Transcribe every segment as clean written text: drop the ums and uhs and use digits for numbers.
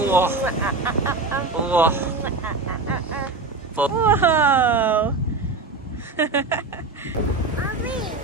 Wow. Wow. Wow.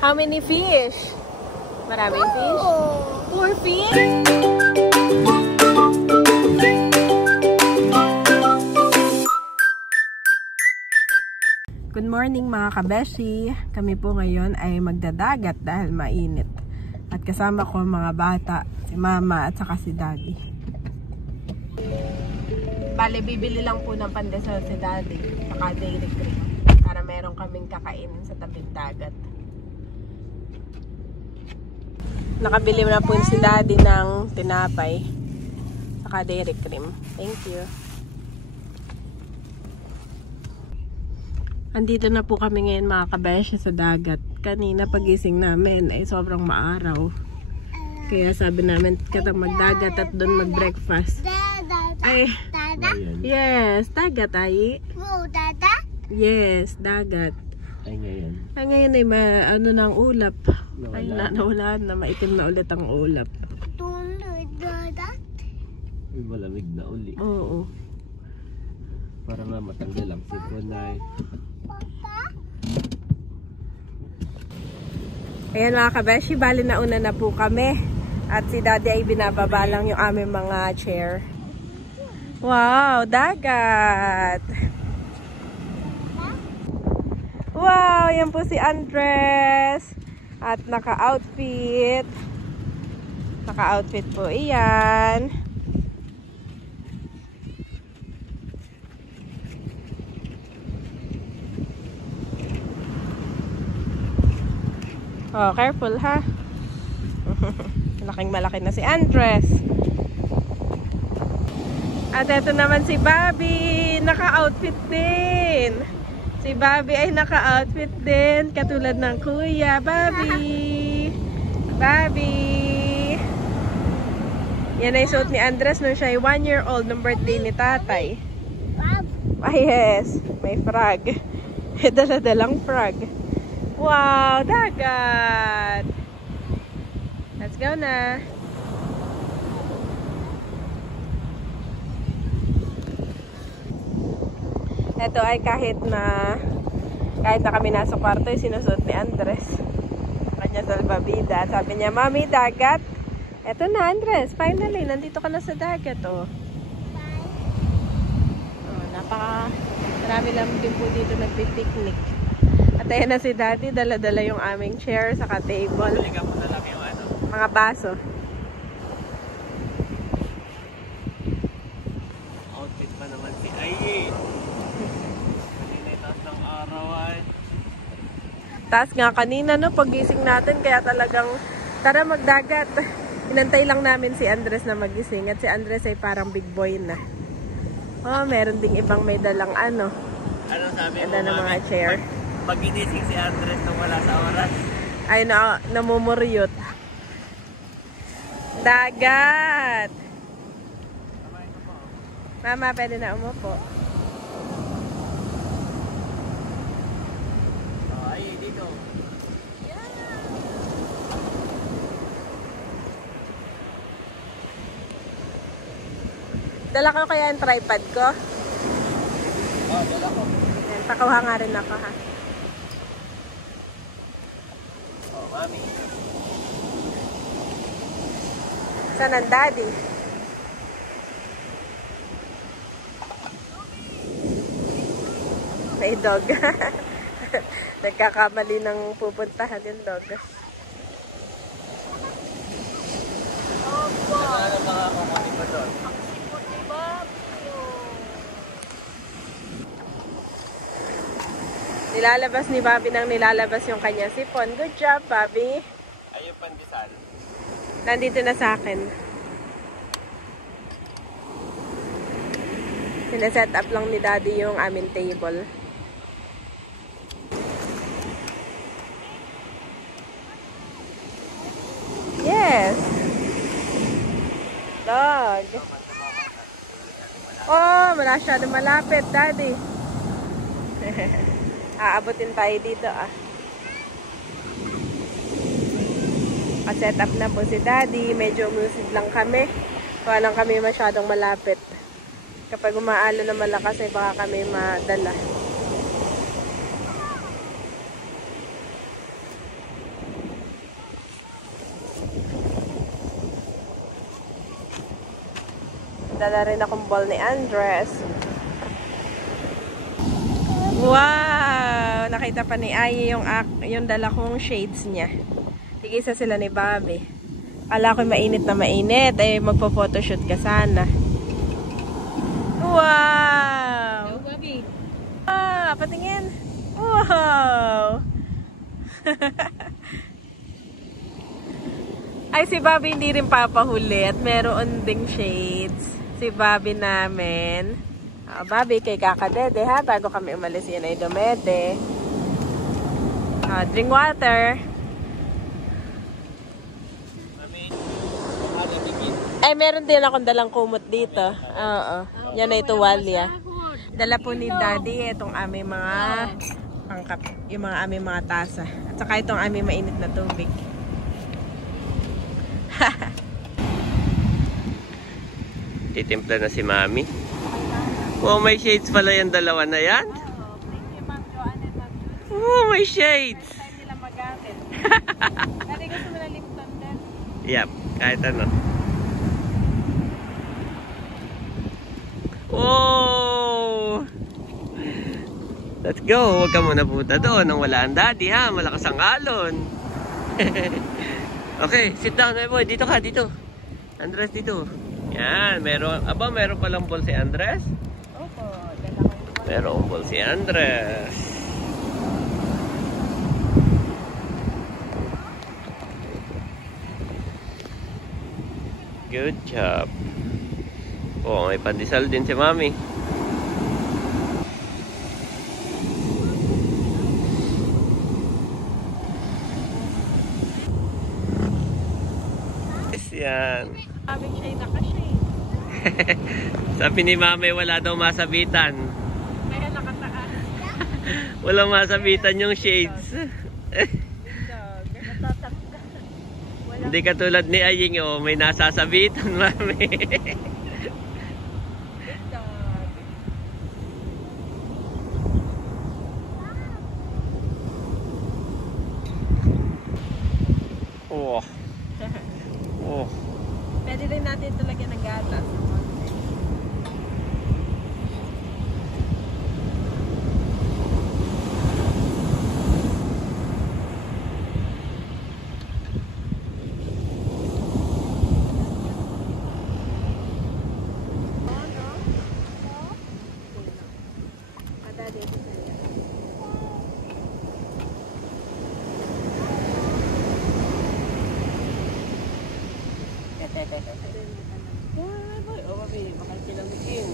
How many fish? Maraming fish? 4 fish? Good morning mga kabeshi. Kami po ngayon ay magdadagat dahil mainit. At kasama ko mga bata, si mama at saka si daddy. Bale, bibili lang po ng pandesal si daddy, saka dairy cream. Para meron kaming kakainin sa tabing dagat. Nakabili na po si daddy ng tinapay, saka dairy cream. Thank you. Andito na po kami ngayon mga kabeshi sa dagat. Kanina pagising namin ay sobrang maaraw. Kaya sabi namin katang magdagat at doon mag-breakfast. Ay, yes, dagat ay. Yes, dagat. Ay ngayon. Ay ngayon ay ano ng ulap. Ay nawala na, maitim na ulit ang ulap. May malamig na uli. Oo. Para nga matanggal ang sipon ay. Ayan mga kabeshi, bali na una na po kami. At si daddy ay binababa lang yung aming mga chair. Wow, dagat! Wow, yan po si Andres. At naka-outfit. Naka-outfit po iyan. Oh, careful ha. Malaking malaki na si Andres. At eto naman si Bobby, naka-outfit din. Si Bobby ay naka-outfit din, katulad ng kuya. Bobby! Bobby! Yan ay suot ni Andres nung siya ay 1-year-old ng birthday ni tatay. Ay yes, may frog. Dala-dalang frog. Wow, dagat! Let's go na! Ito ay kahit na kami nasa kwarto, sinusuot ni Andres kanya salbabida. Sabi niya, Mami, dagat. Ito na Andres, finally, nandito ka na sa dagat. Oh, marami lang din po dito nagpipiknik. At ayan na si daddy, dala-dala yung aming chair saka table. Balikan mo na lang yung ano. Mga baso. Outfit pa naman si Ayi. Kanina itaas ng araw ay. Taas nga kanina no, pagising natin, kaya talagang tara magdagat. Inantay lang namin si Andres na magising at si Andres ay parang big boy na. Oh, meron ding ibang may dalang ano. Ano sabi mo, ng mga chair. Pag ginising si Andres nung wala sa oras. Ay namumuryot. Dagat! Mama, pwede na umupo. Oh, ay, dito. Dala ko kaya yung tripod ko? Oh, dala ko. Yan, pakuha nga rin ako ha. Oh, Mami. Saan ang daddy? May dog. Nagkakamali ng pupuntahan yung dog. Ano mga kukunin mo doon? Nilalabas ni Bobby nang nilalabas yung kanya sipon. Good job, Bobby. Ay, yung pandesal. Nandito na sa akin. Sinaset up lang ni daddy yung aming table. Yes! Dog! Oh, masyado malapit, daddy. Aabutin tayo dito ah. Set up na po si daddy. Medyo music lang kami. Wala lang kami masyadong malapit. Kapag umaalo na malakas ay baka kami madala. Dala rin akong ball ni Andres. Wow! Nakita pa ni Ai yung dala kong shades niya. Tigisa sila ni Bobby. Kala ko mainit na mainit. Ay magpo-photoshoot ka sana. Wow! Hello, Bobby. Ah, patingin. Wow! Ay, si Bobby hindi rin papahuli at meron ding shades. Si Bobby namin. Bobby, kay kakadede ha, bago kami umalis yan ay dumede. Drink water. Ay, meron din akong dalang kumot dito. Oo. Yan ay tuwalya. Dala po ni Daddy itong aming mga pangkap, yung mga aming mga tasa. At saka itong aming mainit na tubig. Titimpla na si Mami. Oh, may shades pala yung dalawa na yan. Oh, may shades. Time nila magamit. Dati gusto mo na Lipton din. Yep, kahit ano. Oh! Let's go. Huwag ka muna punta doon nang wala ang daddy ha. Malakas ang alon. Okay, sit down my boy. Dito ka, dito. Andres, dito. Yan, meron palang ball si Andres. Opo, dala ko yung Merong ball si Andres. Good job. Oh, may pandesal din si Mami. Yes, yan. aming shade naka-shade. Sabi ni Mami, wala daw masabitan. Kaya nakataas. Walang masabitan yung shades. Dog. Natatanggal. Hindi katulad ni Aying, oh, may nasasabitan, Mami. Dog. Oh. Oh. Pwede rin natin ito lagyan ng gatas. Oh, Mami, baka kilamigin.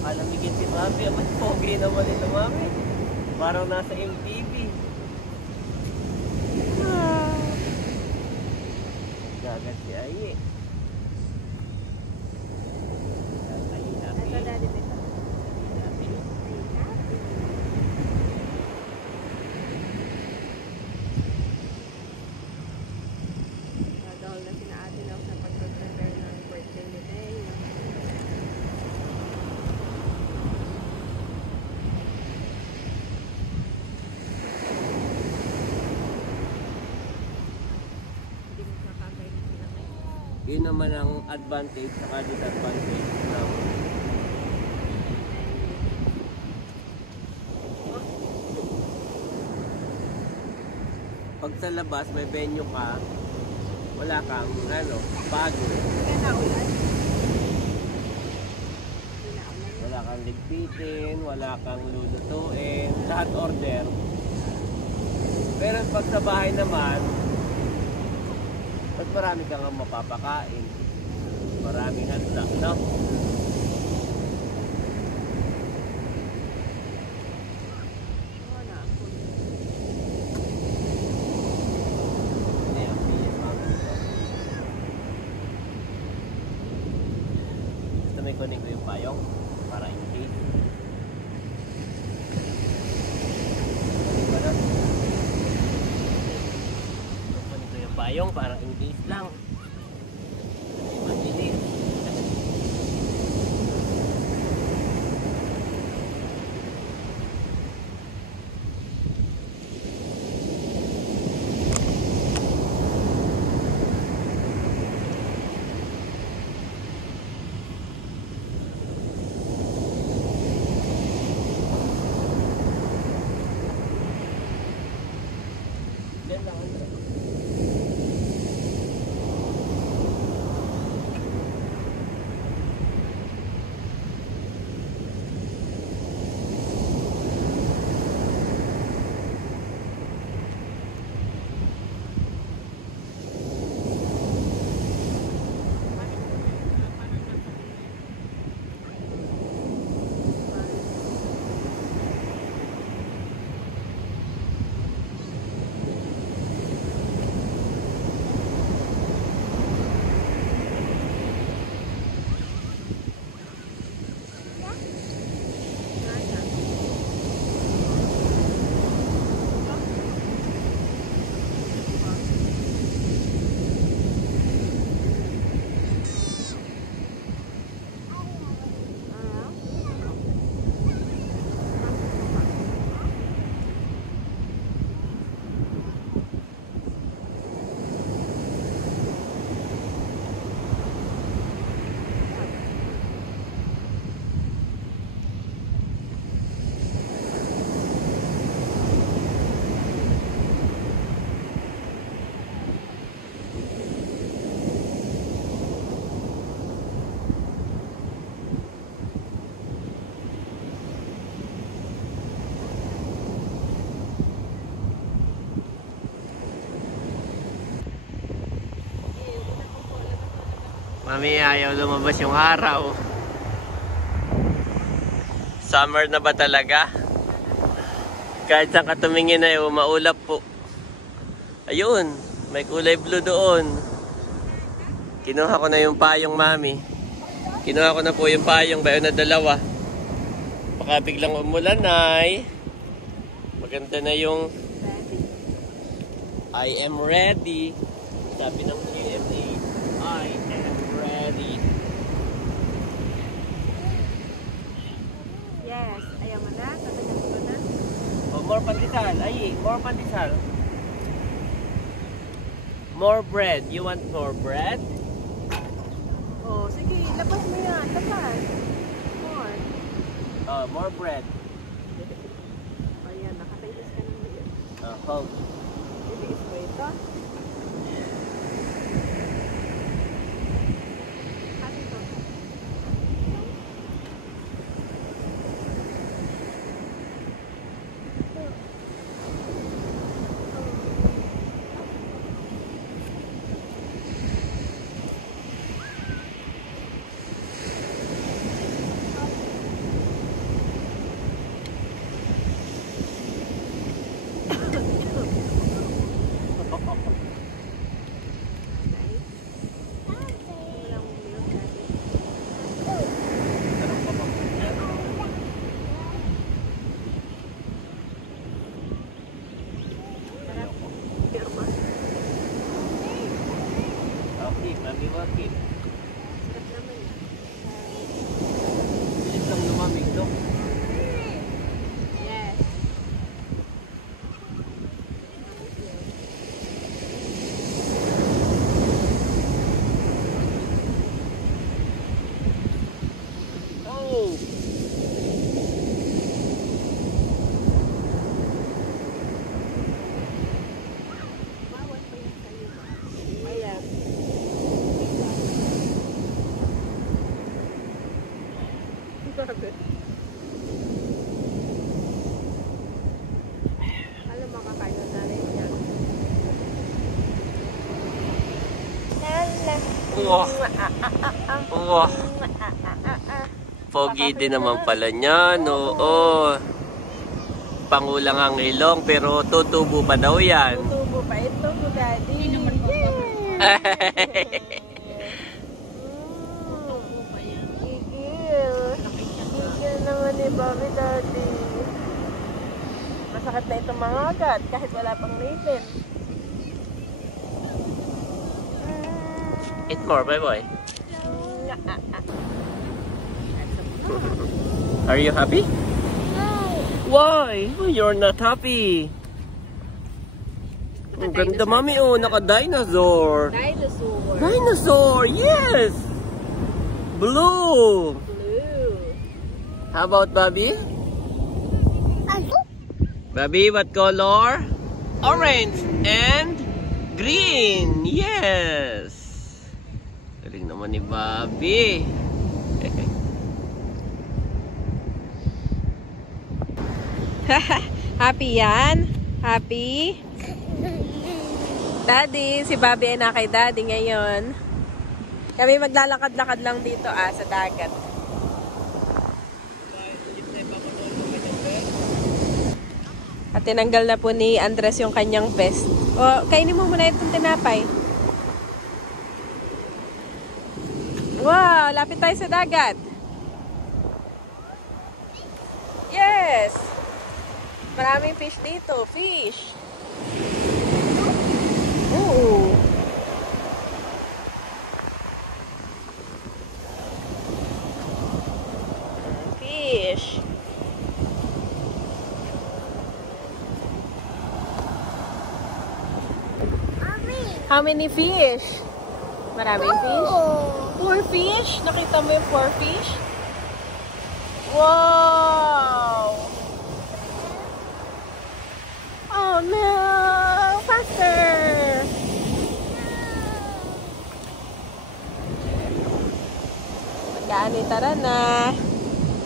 Kalamigin si Mami. Ang pogi naman ito, Mami. Parang nasa MTV. Gagat si Ayi. Ito daddy dito. Nadahol na sina ate lang sa pag-prepare ng birthday ni Day. Hindi mo kakagay na sila ngayon. Yun naman ang advantage sa disadvantage ng pag sa labas may venue ka, wala kang bago. Kaya naulan. Wala kang ligpitin, wala kang lulutuin, lahat order. Pero pag sa bahay naman, pag marami kang mapapakain, maraming handa, no? Oo na ako. Hindi, ang bilis mami nito. Gusto may kunin ko yung payong para hindi. Kunin ko na. Kunin ko yung payong para in case lang. Mabilis. Mami, ayaw lumabas yung araw. Summer na ba talaga? Kahit saan ka tumingin ay maulap po. Ayun, may kulay blue doon. Kinuha ko na yung payong, Mami. Kinuha ko na po yung payong, bayo na dalawa. Baka biglang umulan ay maganda na yung I am ready. Sabi ng QMA, I am ready. Yes, ayaw mo na? Tatagal mo na? Oh, more pandesal. Ay, more pandesal. More bread. You want more bread? Oh, sige, labas mo yan. Labas. More. More bread. Ayan, nakatiis ka ng liit. Hold. Itiis mo ito. Kasi ito. Okay, Mami, okay. Sarap naman. Bilis lang lumamig, no? Yes. Oh! Bawal pa yan sa'yo. Ayan. Grabe. Alam, makakain na rin yan. Wow! Wow! Pogi din naman pala niyan, oo. Pangulang ang ilong, pero tutubo pa daw yan. Tutubo pa ito, Daddy. Hindi naman Gigil. Gigil naman ni Bobby, Daddy. Masakit na itong mga agad, kahit wala pang ngipin. Eat more, bye boy. Are you happy? Why? You're not happy. Ang ganda, Mami. Oh, naka-dinosaur. Dinosaur. Dinosaur, yes! Blue. Blue. How about Bobby? Bobby, what color? Orange and green. Yes. Galing naman ni Bobby. Happy yan? Happy? Daddy, si Bobby ay na kay Daddy ngayon. Kami maglalakad-lakad lang dito sa dagat. At tinanggal na po ni Andres yung kanyang vest. O, kainin mo muna itong tinapay. Wow, lapit tayo sa dagat. Yes! Maraming fish dito. Fish! Oo. Fish. How many fish? Maraming fish? 4 fish? Nakita mo yung 4 fish? Wow! Oh no! Faster! Magkaani, tara na.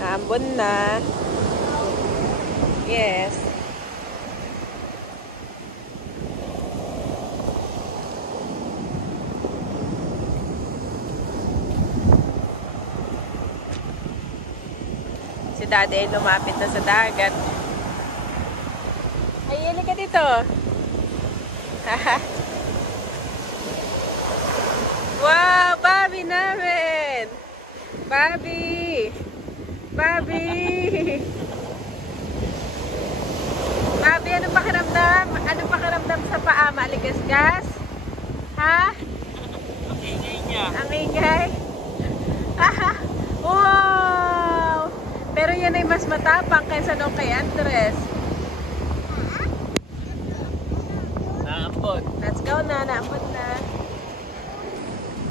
Naambon na. Yes. Si Daddy ay lumapit na sa dagat. Ay, hili ka dito. Wow, Bobby namin! Bobby! Bobby! Bobby, anong pakiramdam? Anong pakiramdam sa paa? Maligas-gas? Ha? Ang ingay niya. Ang ingay? Wow! Pero yan ay mas matapang kaysa nung kay Andres. Naambot. Let's go na, naambot na.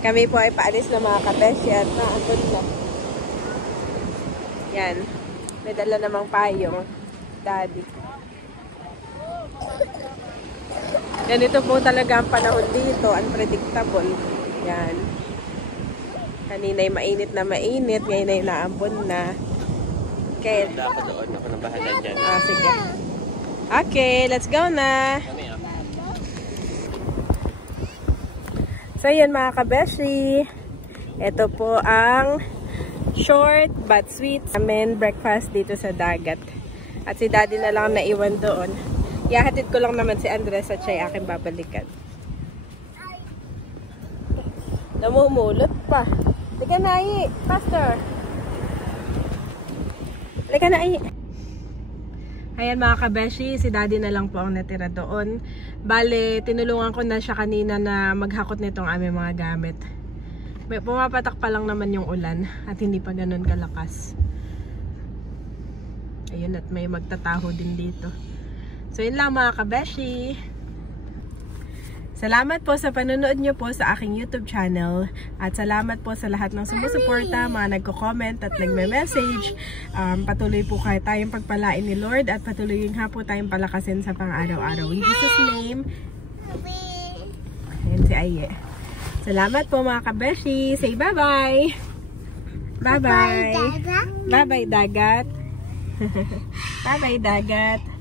Kami po ay paalis na mga kabeshi at naambot na. Yan. May dala namang payong. Daddy. Ganito po talaga ang panahon dito. Unpredictable. Yan. Kanina'y mainit na mainit. Ngayon ay naambon na. Okay. Dapat doon. Ako na bahala dyan. Sige. Okay, let's go na. Kami ah. So yan mga kabeshi. Ito po ang short but sweet namin breakfast dito sa dagat. At si Daddy na lang naiwan doon. Ihahatid ko lang naman si Andres at siya ay aking babalikan. Namumulot pa. Halika na, Ai. Faster. Halika na, Ai. Ayan mga kabeshi, si Daddy na lang po ang natira doon. Bale, tinulungan ko na siya kanina na maghakot nitong aming mga gamit. Pumapatak pa lang naman yung ulan at hindi pa ganun kalakas. Ayun, at may magtataho din dito. So yun lang mga kabeshi. Salamat po sa panonood nyo po sa aking YouTube channel. At salamat po sa lahat ng sumusuporta, mga nagko-comment at nagme-message. Patuloy po kayo tayong pagpalain ni Lord at patuloy nga po tayong palakasin sa pang-araw-araw. In Jesus' name. Ayan si Aye. Salamat po mga kabeshi. Say bye-bye. Bye-bye. Bye-bye dagat. Bye-bye dagat.